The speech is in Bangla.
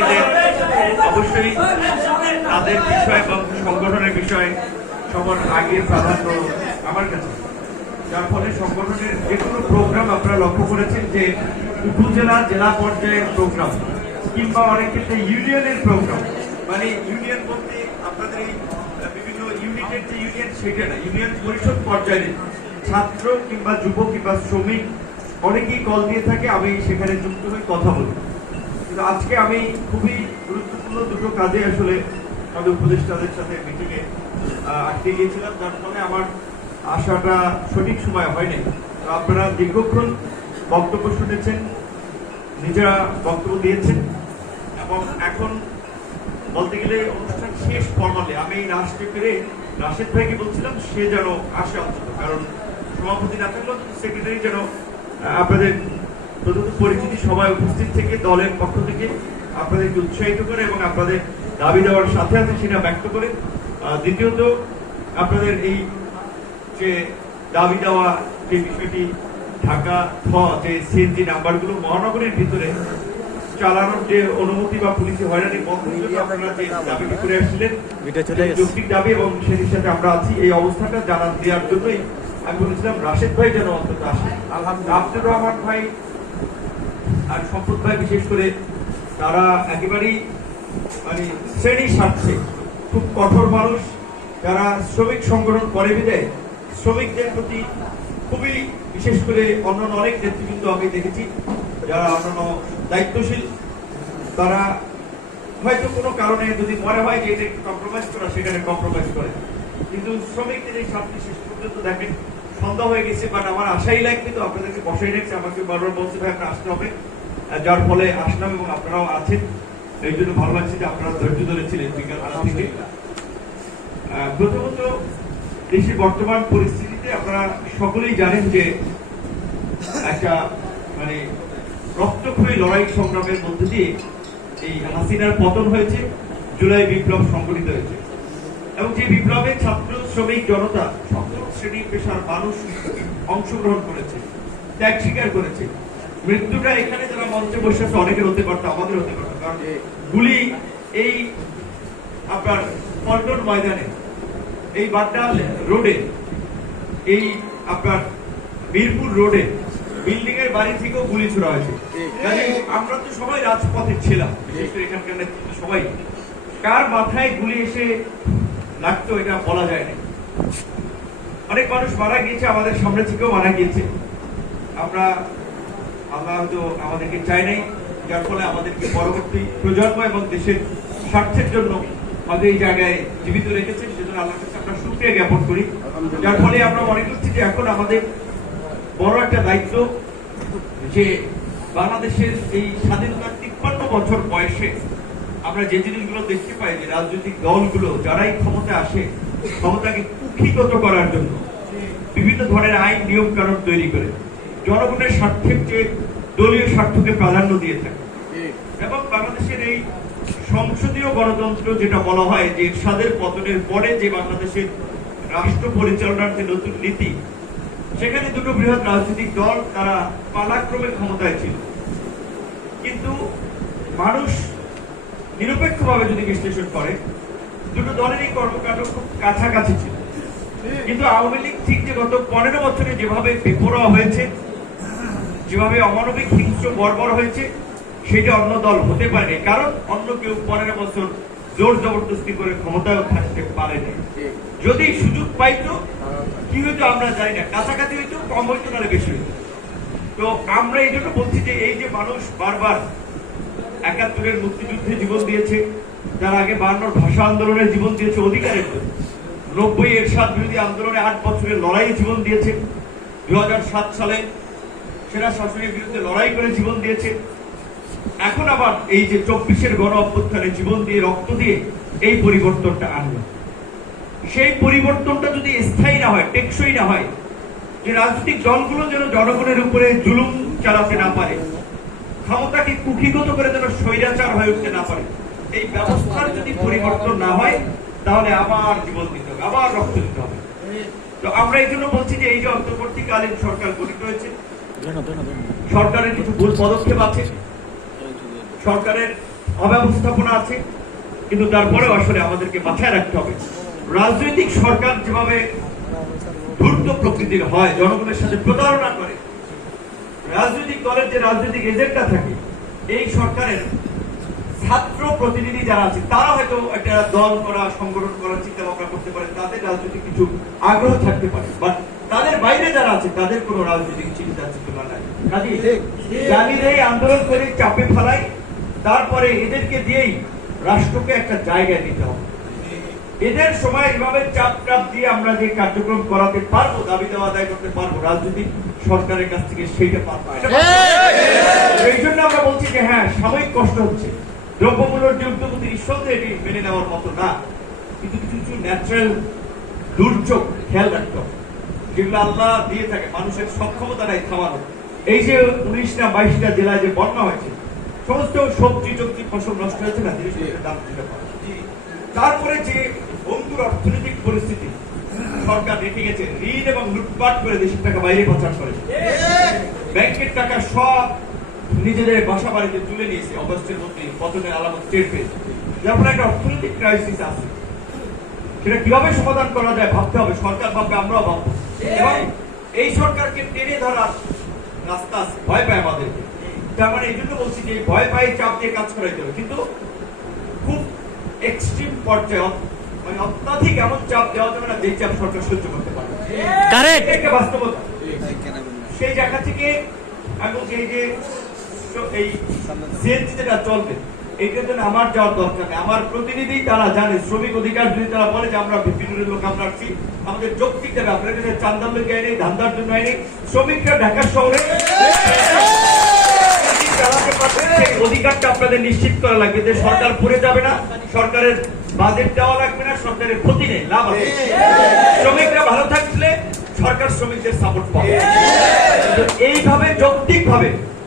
মিলে অবশ্যই তাদের বিষয় এবং সংগঠনের বিষয় সবার আগে প্রাধান্য আমার কাছে, যার ফলে সংগঠনের যে কোনো প্রোগ্রাম আপনারা লক্ষ্য করেছেন যে উপজেলা জেলা পর্যায়ের প্রোগ্রাম কিংবা অনেক ক্ষেত্রে ইউনিয়নের প্রোগ্রাম, মানে ইউনিয়ন বলতে আপনাদের এই বিভিন্ন ইউনিটের যে ইউনিয়ন সেটা না, ইউনিয়ন পরিষদ পর্যায়ে ছাত্র কিংবা যুব কিংবা শ্রমিক অনেকেই কল দিয়ে থাকে, আমি সেখানে যুক্ত হয়ে কথা বলি। কিন্তু আজকে আমি খুবই গুরুত্বপূর্ণ দুটো কাজে আসলে আমাদের উপদেষ্টাদের সাথে মিটিংয়ে আটকে গিয়েছিলাম, যার ফলে আমার আসাটা সঠিক সময় হয়নি। আপনারা দীর্ঘক্ষণ বক্তব্য শুনেছেন, নিজেরা বক্তব্য দিয়েছেন এবং এখন বলতে গেলে অনুষ্ঠান শেষ ফরমালে আমি রাষ্ট্রে ফিরে রাশেদ ভাইকে বলছিলাম সে যেন আসে অন্তত, কারণ সভাপতি না থাকলেও সেক্রেটারি যেন আপনাদের প্রথম পরিচিতি সভায় উপস্থিত থেকে দলের পক্ষ থেকে আপনাদেরকে উৎসাহিত করে এবং আপনাদের দাবি দেওয়ার সাথে সাথে সেটা ব্যক্ত করে, দ্বিতীয়ত আপনাদের এই যে দাবি দেওয়া যে বিষয়টি ঢাকা যে সিএনজি নাম্বারগুলো মহানগরীর ভিতরে চালানোর যে অনুমতি বা পুলিশি হয়রানি বন্ধের জন্য আপনারা যে দাবিটি করে আসছিলেন যৌক্তিক দাবি এবং সেটির সাথে আমরা আছি, এই অবস্থাটা জানা দেওয়ার জন্যই আমি বলেছিলাম রাশেদ ভাই যেন অন্তত আসে। আব্দুর রহমান ভাই আর সম্পদ ভাই বিশেষ করে তারা একেবারেই মানে শ্রেণীর স্বার্থে খুব কঠোর মানুষ, যারা শ্রমিক সংগঠন করে বিদায় শ্রমিকদের প্রতি খুবই বিশেষ করে অন্যান্য অনেক নেতৃবৃন্দ আমি দেখেছি যারা অন্যান্য দায়িত্বশীল, তারা হয়তো কোনো কারণে যদি মনে হয় যে এটা একটু কম্প্রোমাইজ করা সেখানে কম্প্রোমাইজ করে, কিন্তু শ্রমিকদের এই স্বার্থে শেষ পর্যন্ত দেখেন সন্ধ্যা হয়ে গেছে, বাট আমার আশাই লাগবে তো আপনাদেরকে বসাই রাখছে, আমাকে বারবার বলছে ভাই আপনার আসতে হবে, যার ফলে আসলাম এবং আপনারাও আছেন, এই জন্য ভালো লাগছে যে আপনারা ধৈর্য ধরেছিলেন বিকাল থেকে। প্রথমত দেশের বর্তমান পরিস্থিতিতে আপনারা সকলেই জানেন যে একটা মানে রক্তক্ষয়ী লড়াই সংগ্রামের মধ্যে দিয়ে এই হাসিনার পতন হয়েছে, জুলাই বিপ্লব সংগঠিত হয়েছে এবং যে বিপ্লবে ছাত্র শ্রমিক জনতা সকল শ্রেণী পেশার মানুষ অংশগ্রহণ করেছে, ত্যাগ স্বীকার করেছে। মৃত্যুটা এখানে যারা মঞ্চে বসে আছে অনেকের হতে পারতো, আমাদের হতে পারতো, কারণ গুলি এই আপনার পল্টন ময়দানে, এই বাড্ডাল রোডে, এই আপনার মিরপুর রোডে বিল্ডিং এর বাড়ি থেকেও গুলি ছোড়া হয়েছে। আমরা তো সবাই রাজপথে ছিলাম, বিশেষ করে এখানকার নেতৃত্ব সবাই, কার মাথায় গুলি এসে লাগতো এটা বলা যায় না। অনেক মানুষ মারা গিয়েছে, আমাদের সামনে থেকেও মারা গিয়েছে, আমরা আল্লাহ হয়তো আমাদেরকে চাই নাই, যার ফলে আমাদেরকে পরবর্তী প্রজন্ম এবং দেশের স্বার্থের জন্য আমাদের এই জায়গায় জীবিত রেখেছেন, সেজন্য আল্লাহর কাছে আমরা শুকরিয়া জ্ঞাপন করি। যার ফলে আমরা মনে করছি যে এখন আমাদের বড় একটা দায়িত্ব যে বাংলাদেশের এই স্বাধীনতার 53 বছর বয়সে আমরা যে জিনিসগুলো দেখতে পাই যে রাজনৈতিক দলগুলো যারাই ক্ষমতা আসে ক্ষমতাকে কুক্ষিগত করার জন্য বিভিন্ন ধরনের আইন নিয়ম কানুন তৈরি করে জনগণের স্বার্থের চেয়ে দলীয় স্বার্থকে প্রাধান্য দিয়ে থাকে এবং বাংলাদেশের এই সংসদীয় গণতন্ত্র যেটা বলা হয় যে এরশাদের পতনের পরে যে বাংলাদেশের রাষ্ট্র পরিচালনার যে নতুন নীতি, সেখানে দুটো বৃহৎ রাজনৈতিক দল তারা পালাক্রমে ক্ষমতায় ছিল, কিন্তু মানুষ নিরপেক্ষভাবে যদি বিশ্লেষণ করে দুটো দলেরই কর্মকাণ্ড খুব কাছাকাছি ছিল। কিন্তু আওয়ামী লীগ ঠিক যে গত 15 বছরে যেভাবে বেপরোয়া হয়েছে, যেভাবে অমানবিক হিংস্র বর্বর হয়েছে, সেটা অন্য দল হতে পারেনি, কারণ অন্য কেউ 15 বছর জোর জবরদস্তি করে ক্ষমতায় থাকতে পারেনি। যদি সুযোগ পাইতো কি হইতো আমরা জানি না, কাছাকাছি হইতো, কম হইতো না বেশি হইতো। তো আমরা এই জন্য বলছি যে এই যে মানুষ বারবার 71-এর মুক্তিযুদ্ধে জীবন দিয়েছে, তার আগে 52 ভাষা আন্দোলনের জীবন দিয়েছে অধিকারের জন্য, 90 এরশাদ বিরোধী আন্দোলনে 8 বছরের লড়াই জীবন দিয়েছে, 2007 সালে সেনা শাসনের বিরুদ্ধে লড়াই করে জীবন দিয়েছে, এখন আবার এই যে 24-এর গণ অভ্যুত্থানে জীবন দিয়ে রক্ত দিয়ে এই পরিবর্তনটা আনবে। সেই পরিবর্তনটা যদি স্থায়ী না হয়, টেকসই না হয়, যে রাজনৈতিক দলগুলো যেন জনগণের উপরে জুলুম চালাতে না পারে, ক্ষমতাকে কুক্ষিগত করে যেন স্বৈরাচার হয়ে উঠতে না পারে, এই ব্যবস্থার যদি পরিবর্তন না হয় তাহলে আবার জীবন দিতে হবে, আবার রক্ত দিতে হবে। তো আমরা এই জন্য বলছি যে এই যে অন্তর্বর্তীকালীন সরকার গঠিত হয়েছে, সরকারের কিছু ভুল পদক্ষেপ আছে, সরকারের অব্যবস্থাপনা আছে, কিন্তু তারপরেও আসলে আমাদেরকে মাথায় রাখতে হবে রাজনৈতিক সরকার যেভাবে ধূর্ত প্রকৃতির হয়, জনগণের সাথে প্রতারণা করে, রাজনৈতিক দলের যে রাজনৈতিক এজেন্ডা থাকে, এই সরকারের ছাত্র প্রতিনিধি যারা আছে তারা হয়তো একটা দল করা, সংগঠন করার চিন্তা ভাবনা করতে পারে, তাদের রাজনৈতিক কিছু আগ্রহ থাকতে পারে, বাট তাদের বাইরে যারা আছে তাদের কোনো রাজনৈতিক চিন্তা চেতনা নাই। কাজেই জানিয়ে আন্দোলন করে চাপে ফেলাই, তারপরে এদেরকে দিয়েই রাষ্ট্রকে একটা জায়গায় দিতে হবে। এদের সময় এভাবে চাপ টাপ দিয়ে আমরা যে কার্যক্রম করাতে পারবো, দাবি দেওয়া আদায় করতে পারবো, রাজনৈতিক সরকারের কাছ থেকে সেইটা পারবো। এই জন্য আমরা বলছি যে হ্যাঁ, সাময়িক কষ্ট হচ্ছে, দ্রব্যমূল্যের যে উদ্যোগতি নিঃসন্দেহে এটি মেনে নেওয়ার মতো না, কিন্তু কিছু কিছু ন্যাচারাল দুর্যোগ খেয়াল রাখতে হবে, যেগুলো আল্লাহ দিয়ে থাকে, মানুষের সক্ষমতা নাই থামানো। এই যে 19 না 22টা জেলায় যে বন্যা হয়েছে, সমস্ত সবজি টবজি ফসল নষ্ট হয়েছে না, জিনিসপত্রের দাম দিতে পারে। তারপরে যে বন্ধুর অর্থনৈতিক পরিস্থিতি সরকার রেখে গেছে, ঋণ এবং লুটপাট করে দেশের টাকা বাইরে পাচার করে, ব্যাংকের টাকা সব নিজেদের বাসা বাড়িতে তুলে নিয়েছে, অগস্টের মধ্যে পতনের আলামত টের পেয়েছে। যার ফলে একটা অর্থনৈতিক ক্রাইসিস আছে, সেটা কিভাবে সমাধান করা যায় ভাবতে হবে, সরকার ভাববে, আমরাও ভাববো। এবং এই সরকারকে টেনে ধরার রাস্তা আছে, ভয় পায় আমাদেরকে। তার মানে এই জন্য বলছি যে ভয় পাই চাপ দিয়ে কাজ করাইতে হবে, কিন্তু খুব এক্সট্রিম পর্যায়ে, মানে অত্যাধিক এমন চাপ দেওয়া যাবে না যে চাপ সরকার সহ্য করতে পারে। একটা বাস্তবতা, সেই জায়গা থেকে আমি বলছি এই যে এই সিএনজি যেটা চলবে, এইটার জন্য আমার যাওয়ার দরকার নেই। আমার প্রতিনিধি তারা জানে, শ্রমিক অধিকার যদি তারা বলে যে আমরা বিপিনের লোক আমরা আসছি, আমাদের যৌক্তিক দেবে, আপনার কাছে চান্দার লোক আইনি, ধান্দার জন্য আইনি, শ্রমিকরা ঢাকা শহরে চালাতে পারবে, সেই অধিকারটা আপনাদের নিশ্চিত করা লাগবে যে সরকার পড়ে যাবে না, সরকারের বাজেট দেওয়া লাগবে না, সরকারের ক্ষতি নেই, লাভ আছে। শ্রমিকরা ভালো থাকলে সরকার শ্রমিকদের সাপোর্ট পাবে। এইভাবে যৌক্তিক ভাবে